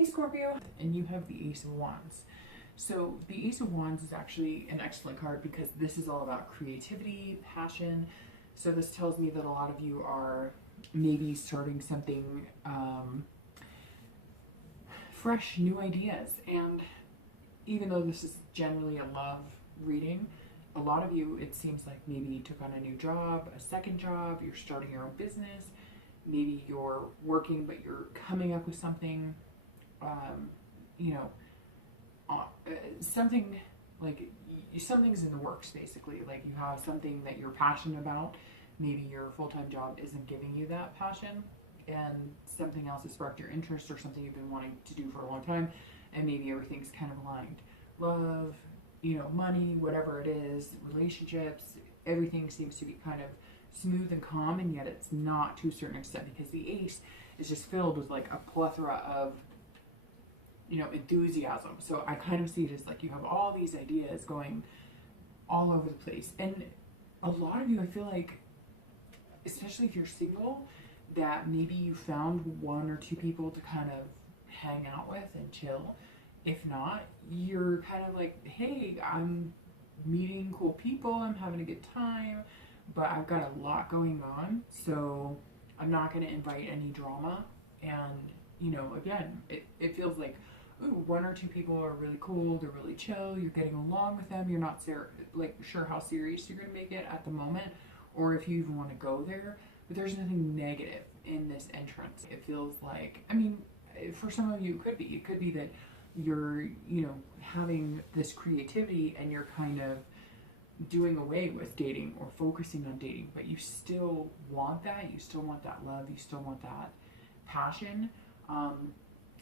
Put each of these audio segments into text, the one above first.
Hey Scorpio, and you have the Ace of Wands. So the Ace of Wands is actually an excellent card because this is all about creativity, passion. So this tells me that a lot of you are maybe starting something fresh, new ideas. And even though this is generally a love reading, a lot of you, it seems like maybe you took on a new job, a second job, you're starting your own business, maybe you're working but you're coming up with something, you know, something like something's in the works basically. Like you have something that you're passionate about. Maybe your full-time job isn't giving you that passion, and something else has sparked your interest or something you've been wanting to do for a long time, and maybe everything's kind of aligned. Love, you know, money, whatever it is, relationships, everything seems to be kind of smooth and calm, and yet it's not to a certain extent because the Ace is just filled with like a plethora of, you know, enthusiasm. So I kind of see it as like you have all these ideas going all over the place. And a lot of you, I feel like, especially if you're single, that maybe you found one or two people to kind of hang out with and chill. If not, you're kind of like, hey, I'm meeting cool people, I'm having a good time, but I've got a lot going on, so I'm not going to invite any drama. And, you know, again, it feels like, ooh, one or two people are really cool, they're really chill, you're getting along with them, you're not sure how serious you're going to make it at the moment, or if you even want to go there, but there's nothing negative in this entrance. It feels like, I mean, for some of you, it could be that you're, you know, having this creativity and you're kind of doing away with dating or focusing on dating, but you still want that, you still want that love, you still want that passion,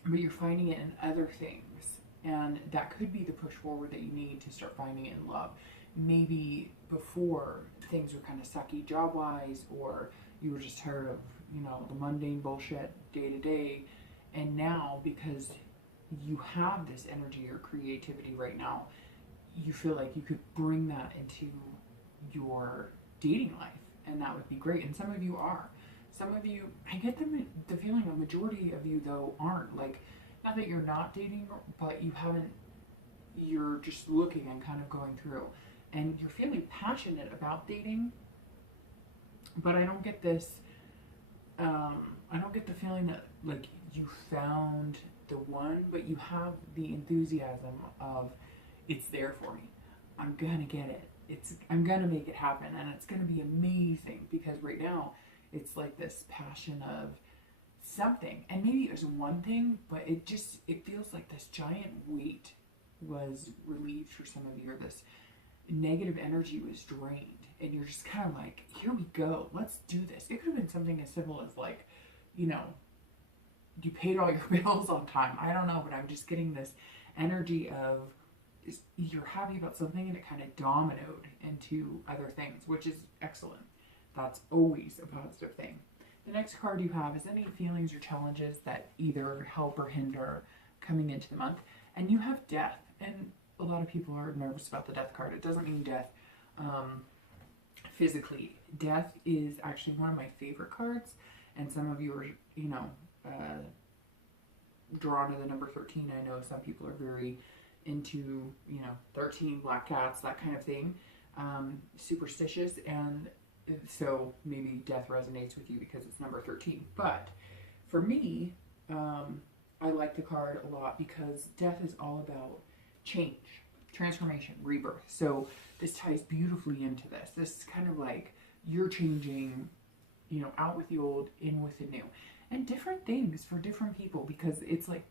but you're finding it in other things, and that could be the push forward that you need to start finding it in love. Maybe before things were kind of sucky job wise, or you were just tired of, you know, the mundane bullshit day to day, and now because you have this energy or creativity right now, you feel like you could bring that into your dating life, and that would be great. And some of you are. Some of you, I get the feeling a majority of you though aren't. Like, not that you're not dating, but you're just looking and kind of going through, and you're feeling passionate about dating, but I don't get this, I don't get the feeling that like you found the one, but you have the enthusiasm of, it's there for me, I'm gonna get it, I'm gonna make it happen, and it's gonna be amazing. Because right now it's like this passion of something, and maybe it was one thing, but it feels like this giant weight was relieved for some of you, or this negative energy was drained, and you're just kind of like, here we go, let's do this. It could have been something as simple as like, you know, you paid all your bills on time, I don't know, but I'm just getting this energy of you're happy about something and it kind of dominoed into other things, which is excellent. That's always a positive thing. The next card you have is any feelings or challenges that either help or hinder coming into the month. And you have death. And a lot of people are nervous about the death card. It doesn't mean death physically. Death is actually one of my favorite cards. And some of you are, you know, drawn to the number 13. I know some people are very into, you know, 13 black cats, that kind of thing. Superstitious, and so maybe death resonates with you because it's number 13. But for me, I like the card a lot because death is all about change, transformation, rebirth. So this ties beautifully into this. This is kind of like you're changing, you know, out with the old, in with the new, and different things for different people, because it's like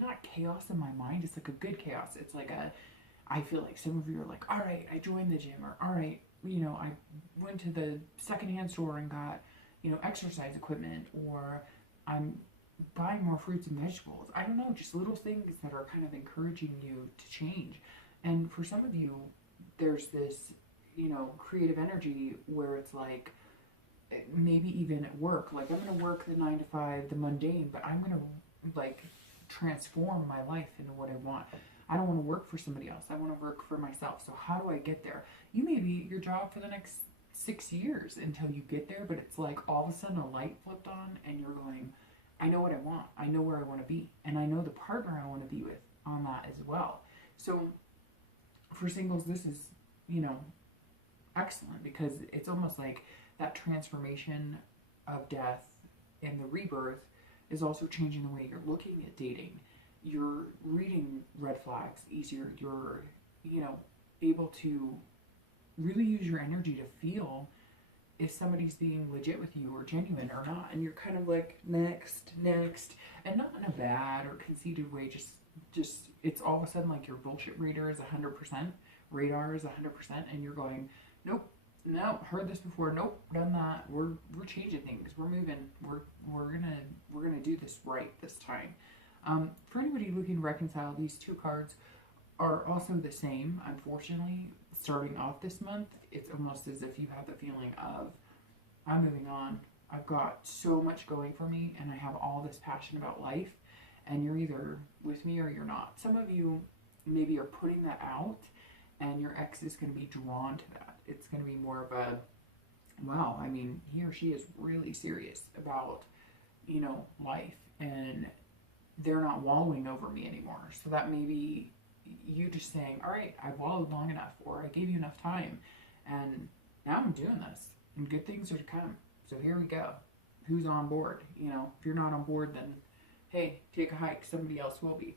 not chaos in my mind, it's like a good chaos. It's like I feel like some of you are like, all right, I joined the gym, or all right, you know, I went to the secondhand store and got, you know, exercise equipment, or I'm buying more fruits and vegetables. I don't know, just little things that are kind of encouraging you to change. And for some of you, there's this, you know, creative energy where it's like, maybe even at work, like I'm going to work the 9 to 5, the mundane, but I'm going to like transform my life into what I want. I don't want to work for somebody else. I want to work for myself. So how do I get there? You may be at your job for the next 6 years until you get there, but it's like all of a sudden a light flipped on and you're going, I know what I want. I know where I want to be. And I know the partner I want to be with on that as well. So for singles, this is, you know, excellent, because it's almost like that transformation of death and the rebirth is also changing the way you're looking at dating. You're reading red flags easier. You're, you know, able to really use your energy to feel if somebody's being legit with you or genuine or not. And you're kind of like, next, and not in a bad or conceited way, just it's all of a sudden like your bullshit radar is 100%, and you're going, nope, heard this before, nope, done that, we're changing things, we're moving, we're gonna do this right this time. For anybody looking to reconcile, these two cards are also the same. Unfortunately, starting off this month, it's almost as if you have the feeling of, I'm moving on, I've got so much going for me, and I have all this passion about life, and you're either with me or you're not. Some of you maybe are putting that out, and your ex is going to be drawn to that. It's going to be more of a, wow, I mean, he or she is really serious about, you know, life, and they're not wallowing over me anymore. So that may be you just saying, all right, I've wallowed long enough, or I gave you enough time, and now I'm doing this, and good things are to come. So here we go. Who's on board? You know, if you're not on board, then hey, take a hike. Somebody else will be.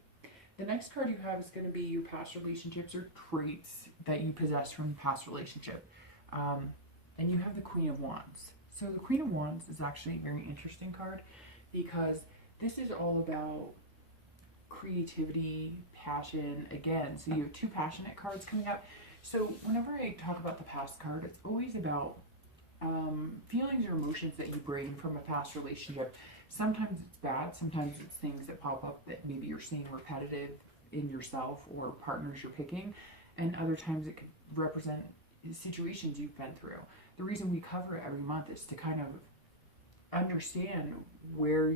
The next card you have is going to be your past relationships or traits that you possess from past relationship. And you have the Queen of Wands. So the Queen of Wands is actually a very interesting card, because this is all about creativity, passion, again. So you have two passionate cards coming up. So whenever I talk about the past card, it's always about feelings or emotions that you bring from a past relationship. Sometimes it's bad, sometimes it's things that pop up that maybe you're seeing repetitive in yourself or partners you're picking, and other times it could represent situations you've been through. The reason we cover it every month is to kind of understand where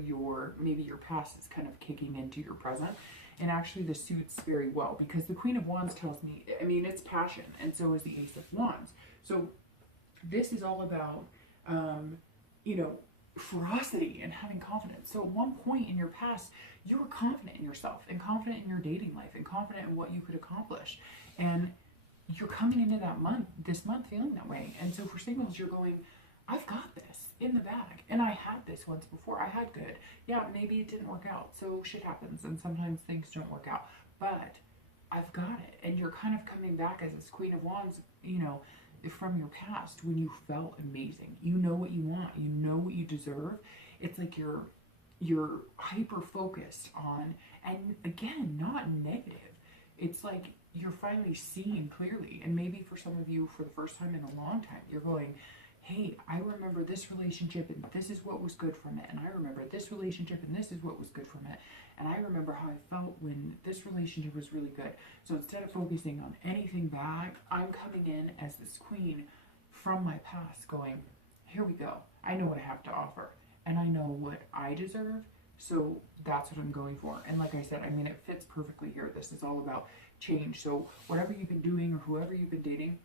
maybe your past is kind of kicking into your present. And actually this suits very well, because the Queen of Wands tells me, I mean, it's passion, and so is the Ace of Wands. So this is all about, you know, ferocity and having confidence. So at one point in your past, you were confident in yourself and confident in your dating life and confident in what you could accomplish. And you're coming into this month feeling that way. And so for singles, you're going, I've got this in the bag. And I had this once before. I had good. Yeah, maybe it didn't work out. So shit happens. And sometimes things don't work out. But I've got it. And you're kind of coming back as this Queen of Wands, you know, from your past when you felt amazing. You know what you want. You know what you deserve. It's like you're hyper focused on, and again, not negative. It's like you're finally seeing clearly. And maybe for some of you, for the first time in a long time, you're going, hey, I remember this relationship and this is what was good from it. And I remember this relationship and this is what was good from it. And I remember how I felt when this relationship was really good. So instead of focusing on anything bad, I'm coming in as this queen from my past going, here we go. I know what I have to offer, and I know what I deserve. So that's what I'm going for. And like I said, I mean, it fits perfectly here. This is all about change. So whatever you've been doing or whoever you've been dating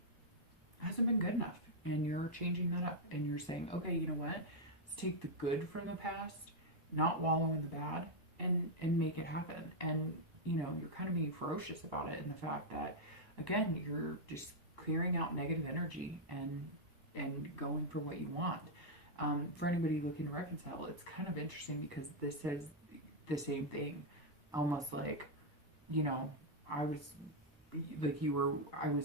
hasn't been good enough. And you're changing that up. And you're saying, okay, you know what? Let's take the good from the past, not wallow in the bad, and make it happen. And, you know, you're kind of being ferocious about it in the fact that, again, you're just clearing out negative energy and going for what you want. For anybody looking to reconcile, it's kind of interesting because this says the same thing. Almost like, you know, I was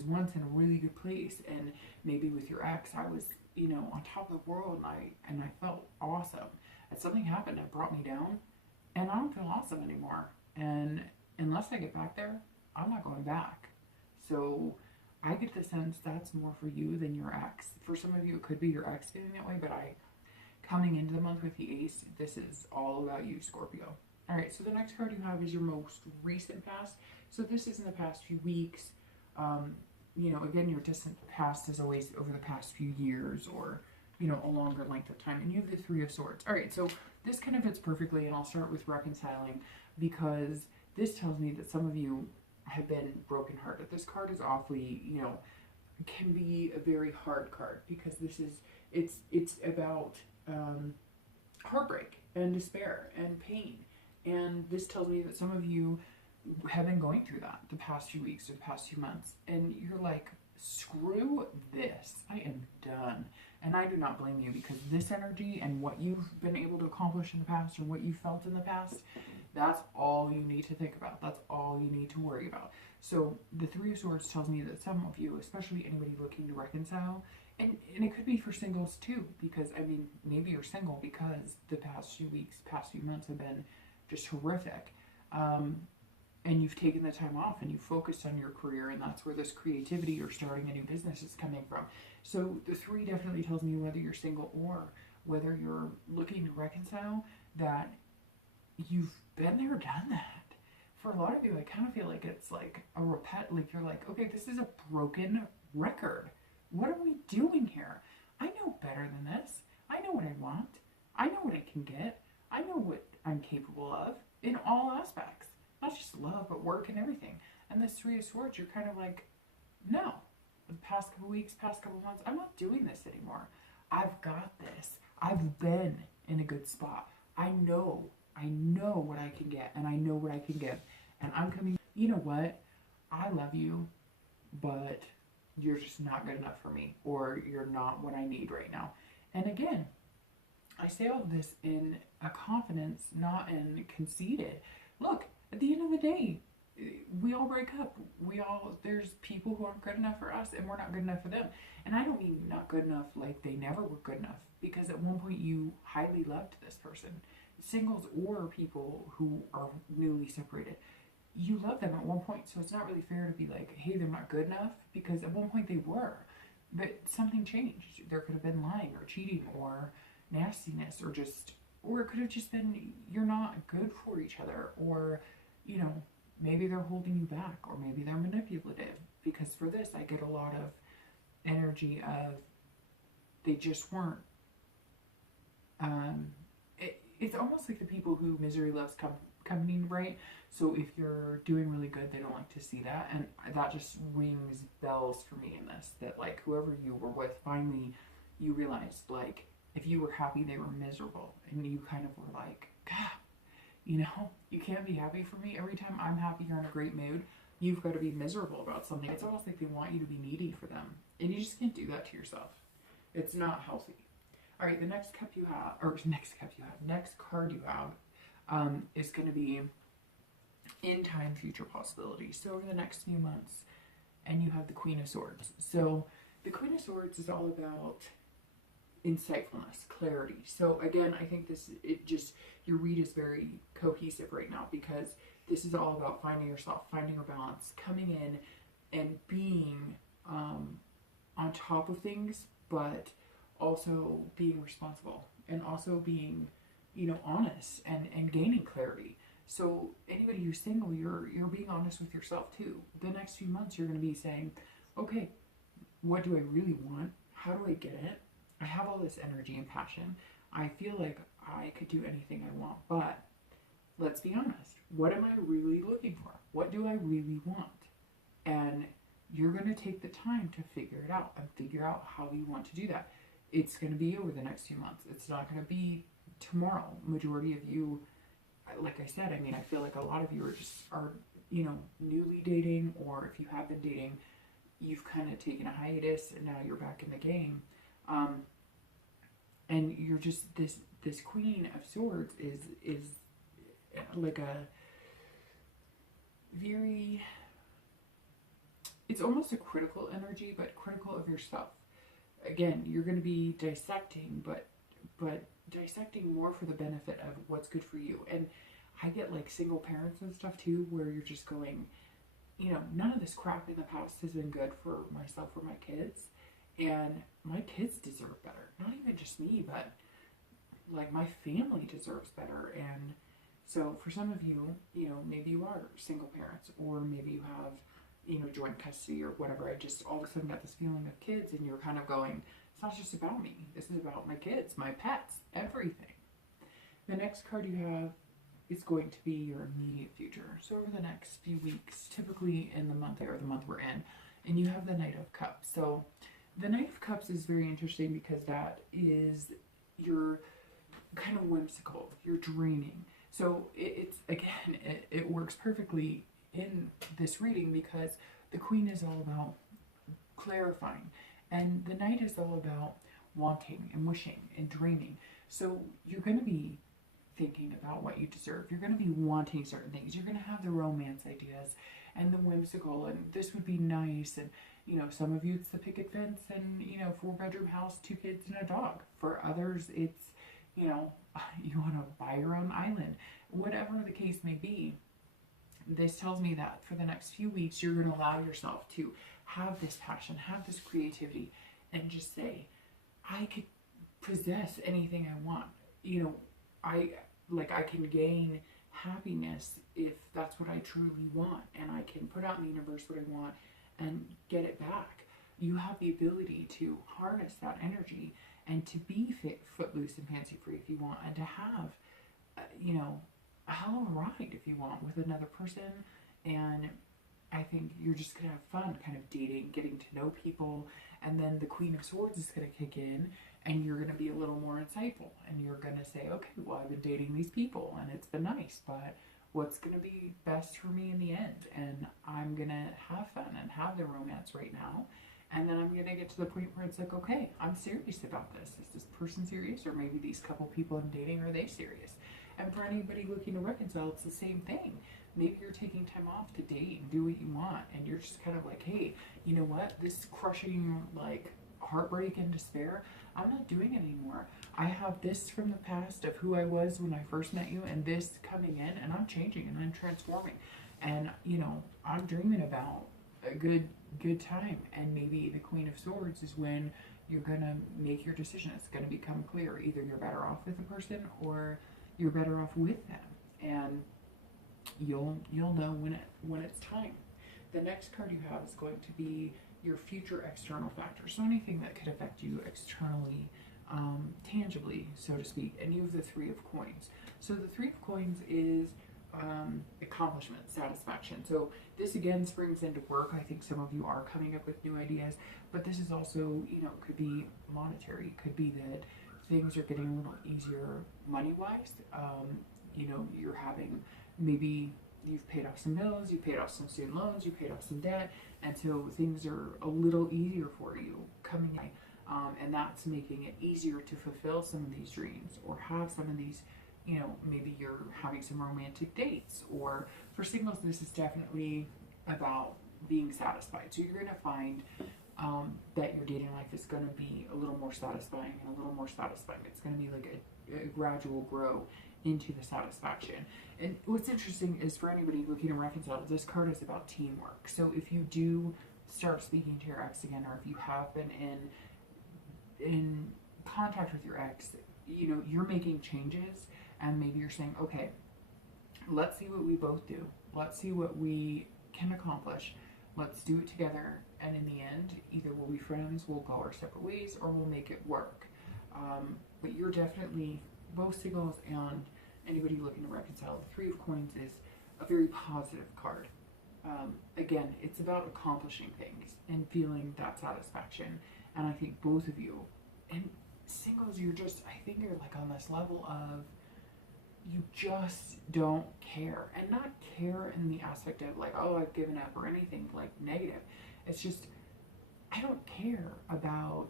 once in a really good place, and maybe with your ex, I was, you know, on top of the world, and I felt awesome. And something happened that brought me down, and I don't feel awesome anymore. And unless I get back there, I'm not going back. So I get the sense that's more for you than your ex. For some of you, it could be your ex feeling that way, but coming into the month with the Ace, this is all about you, Scorpio. All right, so the next card you have is your most recent past. So this is in the past few weeks. You know, again, your distant past is always over the past few years, or, you know, a longer length of time. And you have the Three of Swords. All right, so this kind of fits perfectly, and I'll start with reconciling, because this tells me that some of you have been brokenhearted. This card is awfully, you know, can be a very hard card, because this is, it's about heartbreak and despair and pain. And this tells me that some of you have been going through that the past few weeks or the past few months. And you're like, screw this. I am done. And I do not blame you, because this energy and what you've been able to accomplish in the past or what you felt in the past, that's all you need to think about. That's all you need to worry about. So the Three of Swords tells me that some of you, especially anybody looking to reconcile, and it could be for singles too, because I mean, maybe you're single because the past few weeks, past few months have been just horrific. And you've taken the time off and you focused on your career, and that's where this creativity or starting a new business is coming from. So the 3 definitely tells me, whether you're single or whether you're looking to reconcile, that you've been there, done that. For a lot of you, I kind of feel like it's like a like you're like, okay, this is a broken record. What are we doing here? I know better than this. I know what I want. I know what I can get. I know what I'm capable of in all aspects. Not just love, but work and everything. And this 3 of Swords, you're kind of like, no. The past couple weeks, past couple months, I'm not doing this anymore. I've got this. I've been in a good spot. I know what I can get, and I know what I can give. And I'm coming, you know what? I love you, but you're just not good enough for me, or you're not what I need right now. And again, I say all of this in a confidence, not in conceited. Look, at the end of the day, we all break up. There's people who aren't good enough for us, and we're not good enough for them. And I don't mean not good enough like they never were good enough, because at one point you highly loved this person. Singles or people who are newly separated, you love them at one point, so it's not really fair to be like, hey, they're not good enough, because at one point they were. But something changed. There could have been lying or cheating or nastiness, or it could have just been you're not good for each other, or you know, maybe they're holding you back, or maybe they're manipulative. Because for this, I get a lot of energy of they just weren't. It's almost like the people who misery loves company, right? So if you're doing really good, they don't like to see that, and that just rings bells for me in this. That like whoever you were with, finally, you realized like if you were happy, they were miserable, and you kind of were like, God. You know, you can't be happy for me. Every time I'm happy, you're in a great mood. You've got to be miserable about something. It's almost like they want you to be needy for them. And you just can't do that to yourself. It's not healthy. All right, the next card you have is going to be in time, future possibilities. So over the next few months, and you have the Queen of Swords. So the Queen of Swords is all about insightfulness, clarity. So again, I think your read is very cohesive right now, because this is all about finding yourself, finding your balance, coming in and being on top of things, but also being responsible, and also being, you know, honest and gaining clarity. So anybody who's single, you're being honest with yourself too. The next few months, you're going to be saying, okay, what do I really want? How do I get it? I have all this energy and passion. I feel like I could do anything I want, but let's be honest. What am I really looking for? What do I really want? And you're going to take the time to figure it out and figure out how you want to do that. It's going to be over the next few months. It's not going to be tomorrow. Majority of you, like I said, I mean, I feel like a lot of you are, you know, newly dating, or if you have been dating, you've kind of taken a hiatus and now you're back in the game. And you're just, this Queen of Swords is like a very, it's almost a critical energy, but critical of yourself. Again, you're going to be dissecting, but dissecting more for the benefit of what's good for you. And I get like single parents and stuff too, where you're just going, you know, none of this crap in the past has been good for myself or my kids. And my kids deserve better. Not even just me, but like my family deserves better. And so for some of you, you know, maybe you are single parents, or maybe you have, you know, joint custody or whatever. I just all of a sudden got this feeling of kids, and you're kind of going, it's not just about me. This is about my kids, my pets, everything. The next card you have is going to be your immediate future. So over the next few weeks, typically in the month or the month we're in, and you have the Knight of Cups. So the Knight of Cups is very interesting because that is you're kind of whimsical, you're dreaming. So it's again, it works perfectly in this reading because the Queen is all about clarifying, and the Knight is all about wanting and wishing and dreaming. So you're going to be thinking about what you deserve. You're going to be wanting certain things. You're going to have the romance ideas and the whimsical, and this would be nice. And, you know, some of you it's the picket fence and, you know, 4-bedroom house, 2 kids and a dog. For others, it's, you know, you want to buy your own island. Whatever the case may be, this tells me that for the next few weeks, you're going to allow yourself to have this passion, have this creativity, and just say, I could possess anything I want. You know, I can gain happiness if that's what I truly want, and I can put out in the universe what I want and get it back. You have the ability to harness that energy and to be footloose and fancy free if you want, and to have, you know, a hell of a ride if you want with another person. And I think you're just gonna have fun kind of dating, getting to know people, and then the Queen of Swords is gonna kick in and you're gonna be a little more insightful, and you're gonna say, okay, well, I've been dating these people and it's been nice, but what's gonna be best for me in the end? And I'm gonna have fun and have the romance right now, and then I'm gonna get to the point where it's like, okay, I'm serious about this. Is this person serious? Or maybe these couple people I'm dating, are they serious? And for anybody looking to reconcile, it's the same thing. Maybe you're taking time off to date and do what you want, and you're just kind of like, hey, you know what? This crushing, like, heartbreak and despair, I'm not doing it anymore. I have this from the past of who I was when I first met you, and this coming in, and I'm changing and I'm transforming. And, you know, I'm dreaming about a good time. And maybe the Queen of Swords is when you're gonna make your decision. It's gonna become clear. Either you're better off with the person or you're better off with them. And you'll know when it's time. The next card you have is going to be your future external factors. So anything that could affect you externally, tangibly, so to speak. And you have the 3 of Coins. So the 3 of Coins is accomplishment, satisfaction. So this again springs into work. I think some of you are coming up with new ideas, but this is also, you know, could be monetary. It could be that things are getting a little easier money-wise. You know, you're having, maybe you've paid off some bills, you paid off some student loans, you paid off some debt, and so things are a little easier for you coming in. And that's making it easier to fulfill some of these dreams, or have some of these, you know, maybe you're having some romantic dates, or for singles, this is definitely about being satisfied. So you're going to find that your dating life is going to be a little more satisfying and a little more satisfying. It's going to be like a gradual grow into the satisfaction. And what's interesting is, for anybody looking to reconcile, this card is about teamwork. So if you do start speaking to your ex again, or if you have been in contact with your ex, you know, you're making changes, and maybe you're saying, okay, let's see what we both do. Let's see what we can accomplish. Let's do it together. And in the end, either we'll be friends, we'll go our separate ways, or we'll make it work. But you're definitely, both singles and anybody looking to reconcile, the 3 of Coins is a very positive card. Again, it's about accomplishing things and feeling that satisfaction. And I think both of you, and singles, you're just, I think you're like on this level of, you just don't care. And not care in the aspect of like, oh, I've given up or anything like negative. It's just, I don't care about,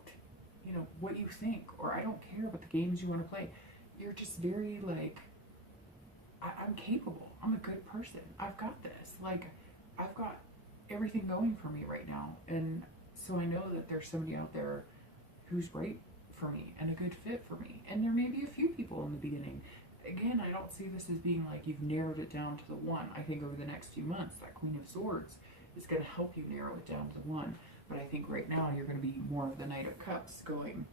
you know, what you think, or I don't care about the games you want to play. You're just very like, I'm capable. I'm a good person. I've got this. Like, I've got everything going for me right now. And so I know that there's somebody out there who's right for me and a good fit for me. And there may be a few people in the beginning. Again, I don't see this as being like you've narrowed it down to the one. I think over the next few months, that Queen of Swords is going to help you narrow it down to the one. But I think right now you're going to be more of the Knight of Cups, going,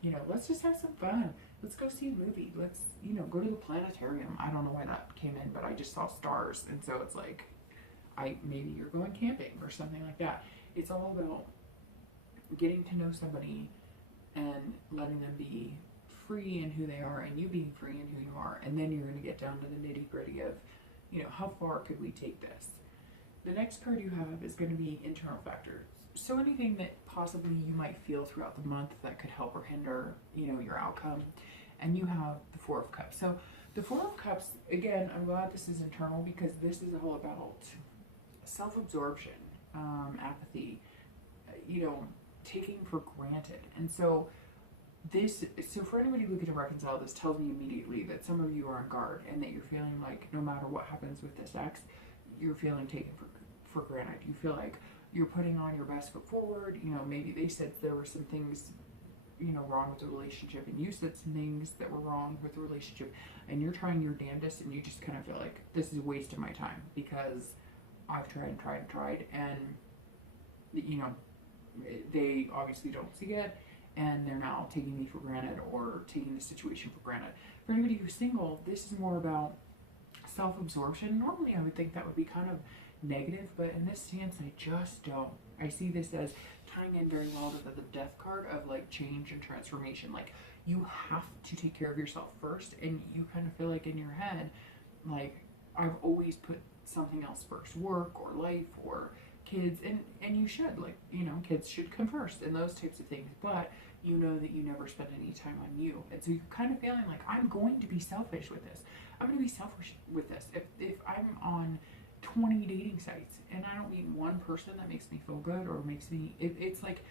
you know, let's just have some fun. Let's go see a movie. Let's, you know, go to the planetarium. I don't know why that came in, but I just saw stars. And so it's like, maybe you're going camping or something like that. It's all about getting to know somebody and letting them be free in who they are, and you being free in who you are. And then you're going to get down to the nitty gritty of, you know, how far could we take this? The next card you have is going to be internal factors. So anything that possibly you might feel throughout the month that could help or hinder, you know, your outcome. And you have the 4 of Cups. So The Four of Cups, again, I'm glad this is internal because this is all about self-absorption, apathy, taking for granted. And so for anybody looking to reconcile, this tells me immediately that some of you are on guard and that you're feeling like no matter what happens with this ex, you're feeling taken for granted. You feel like you're putting on your best foot forward. Maybe they said there were some things wrong with the relationship, and you said some things that were wrong with the relationship, and you're trying your damnedest, and you just kind of feel like this is a waste of my time because I've tried and tried and tried, and they obviously don't see it, and they're now taking me for granted or taking the situation for granted. For anybody who's single, this is more about self-absorption. Normally I would think that would be kind of negative, but in this stance I just don't. I see this as tying in very well to the death card of like change and transformation. Like you have to take care of yourself first, and you kind of feel like in your head, like I've always put something else first, work or life or kids, and you should, like, kids should come first and those types of things, but you know that you never spend any time on you. And so you're kind of feeling like I'm going to be selfish with this. I'm going to be selfish with this. If I'm on 20 dating sites and I don't meet one person that makes me feel good or makes me, it's like,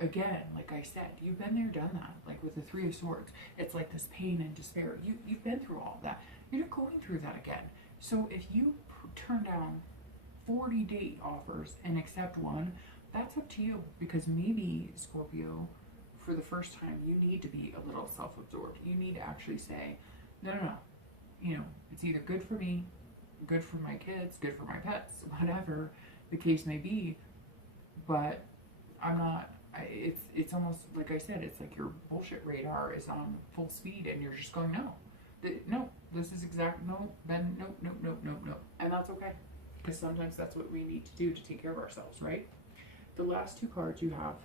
again, like I said, you've been there, done that. Like with the Three of Swords, it's like this pain and despair. You've been through all of that. You're not going through that again. So if you turn down 40 date offers and accept one, that's up to you, because maybe, Scorpio, for the first time, you need to be a little self-absorbed. You need to actually say, no, it's either good for me, good for my kids, good for my pets, whatever the case may be, but I'm not, it's almost like I said, it's like your bullshit radar is on full speed and you're just going, no, this is exact, no, Ben, no, and that's okay, because sometimes that's what we need to do to take care of ourselves, right? The last two cards you have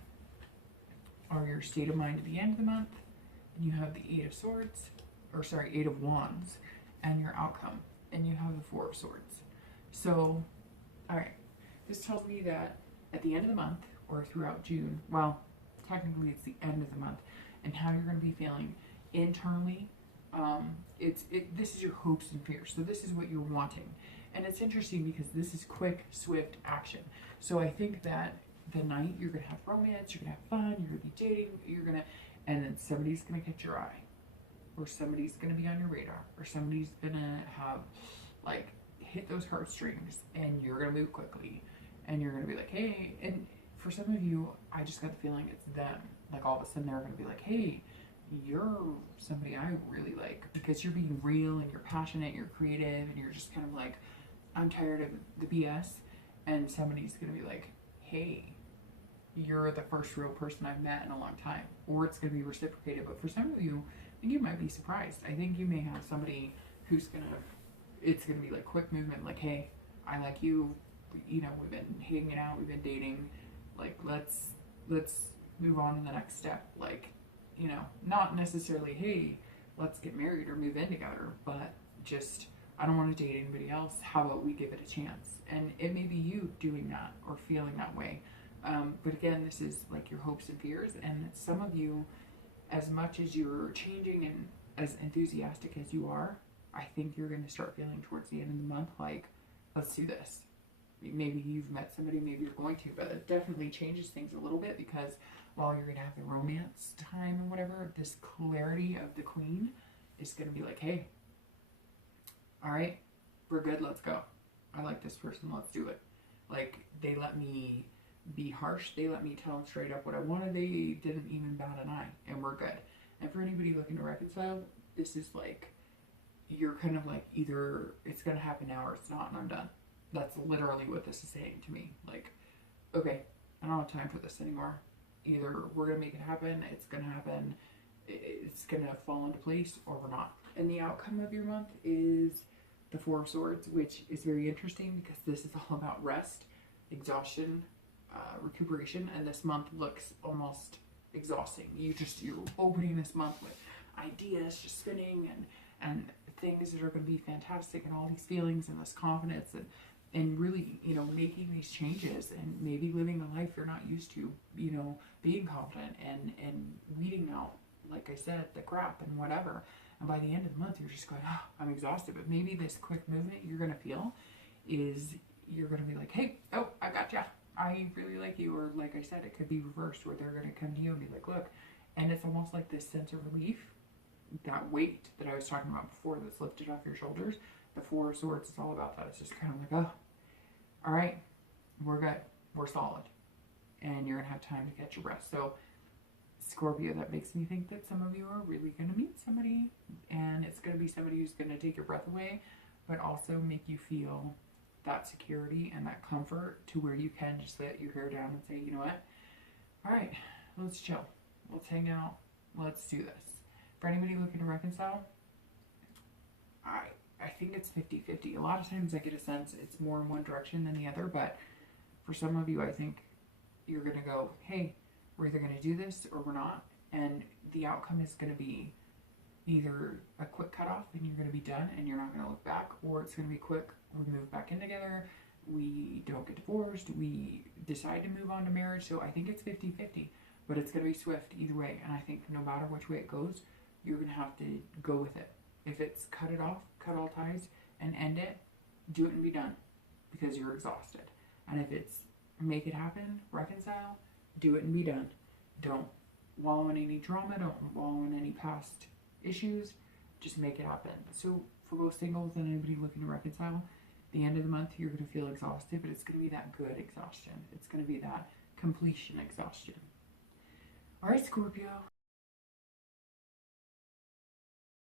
are your state of mind at the end of the month, and you have the Eight of Wands, and your outcome, and you have the Four of Swords. So, all right, this tells me that at the end of the month, or throughout June, well, technically it's the end of the month, and how you're going to be feeling internally, this is your hopes and fears. So this is what you're wanting. And it's interesting because this is quick, swift action. So I think that the night you're going to have romance, you're going to have fun, you're going to be dating, and then somebody's going to catch your eye, or somebody's going to be on your radar, or somebody's going to have, like, hit those heartstrings, and you're going to move quickly, and you're going to be like, hey, and for some of you, I just got the feeling it's them. Like, all of a sudden they're going to be like, hey, you're somebody I really like, because you're being real, and you're passionate, you're creative, and you're just kind of like, I'm tired of the BS, and somebody's going to be like, hey, you're the first real person I've met in a long time, or it's going to be reciprocated. But for some of you, I think you might be surprised. I think you may have somebody who's it's going to be like quick movement, like, hey, I like you, we've been hanging out, we've been dating, like, let's move on to the next step. Like, not necessarily, hey, let's get married or move in together, but just, I don't want to date anybody else. How about we give it a chance? And it may be you doing that or feeling that way. But again, this is like your hopes and fears. And some of you, as much as you're changing and as enthusiastic as you are, I think you're going to start feeling towards the end of the month like, let's do this. Maybe you've met somebody, maybe you're going to, but it definitely changes things a little bit, because while you're going to have the romance time and whatever, this clarity of the Queen is going to be like, hey, all right, we're good, let's go. I like this person, let's do it. Like, they let me be harsh, they let me tell them straight up what I wanted, they didn't even bat an eye, and we're good. And for anybody looking to reconcile, this is like, you're kind of like, either it's going to happen now or it's not, and I'm done. That's literally what this is saying to me. Like, okay, I don't have time for this anymore. Either we're going to make it happen, it's going to happen, it's going to fall into place, or we're not. And the outcome of your month is the Four of Swords, which is very interesting because this is all about rest, exhaustion, recuperation, and this month looks almost exhausting. You're opening this month with ideas just spinning and things that are going to be fantastic, and all these feelings and this confidence, and really, making these changes and maybe living a life you're not used to, being confident and weeding out, like I said, the crap and whatever. And by the end of the month, you're just going, oh, I'm exhausted. But maybe this quick movement you're going to feel is you're going to be like, hey, oh, I got ya. I really like you. Or like I said, it could be reversed where they're going to come to you and be like, look. And it's almost like this sense of relief, that weight that I was talking about before that's lifted off your shoulders. The Four of Swords is all about that. It's just kind of like, oh, all right, we're good. We're solid. And you're going to have time to catch your breath. So Scorpio, that makes me think that some of you are really going to meet somebody, and it's going to be somebody who's going to take your breath away, but also make you feel that security and that comfort to where you can just let your hair down and say, you know what? All right, let's chill. Let's hang out. Let's do this. For anybody looking to reconcile, I think it's 50-50. A lot of times I get a sense it's more in one direction than the other, but for some of you, I think you're going to go, hey, we're either going to do this or we're not. And the outcome is going to be either a quick cutoff and you're going to be done and you're not going to look back, or it's going to be quick, we move back in together, we don't get divorced, we decide to move on to marriage. So I think it's 50-50, but it's going to be swift either way. And I think no matter which way it goes, you're going to have to go with it. If it's cut it off, cut all ties and end it, do it and be done because you're exhausted. And if it's make it happen, reconcile, do it and be done. Don't wallow in any drama. Don't wallow in any past issues. Just make it happen. So for both singles and anybody looking to reconcile, the end of the month, you're going to feel exhausted, but it's going to be that good exhaustion. It's going to be that completion exhaustion. All right, Scorpio.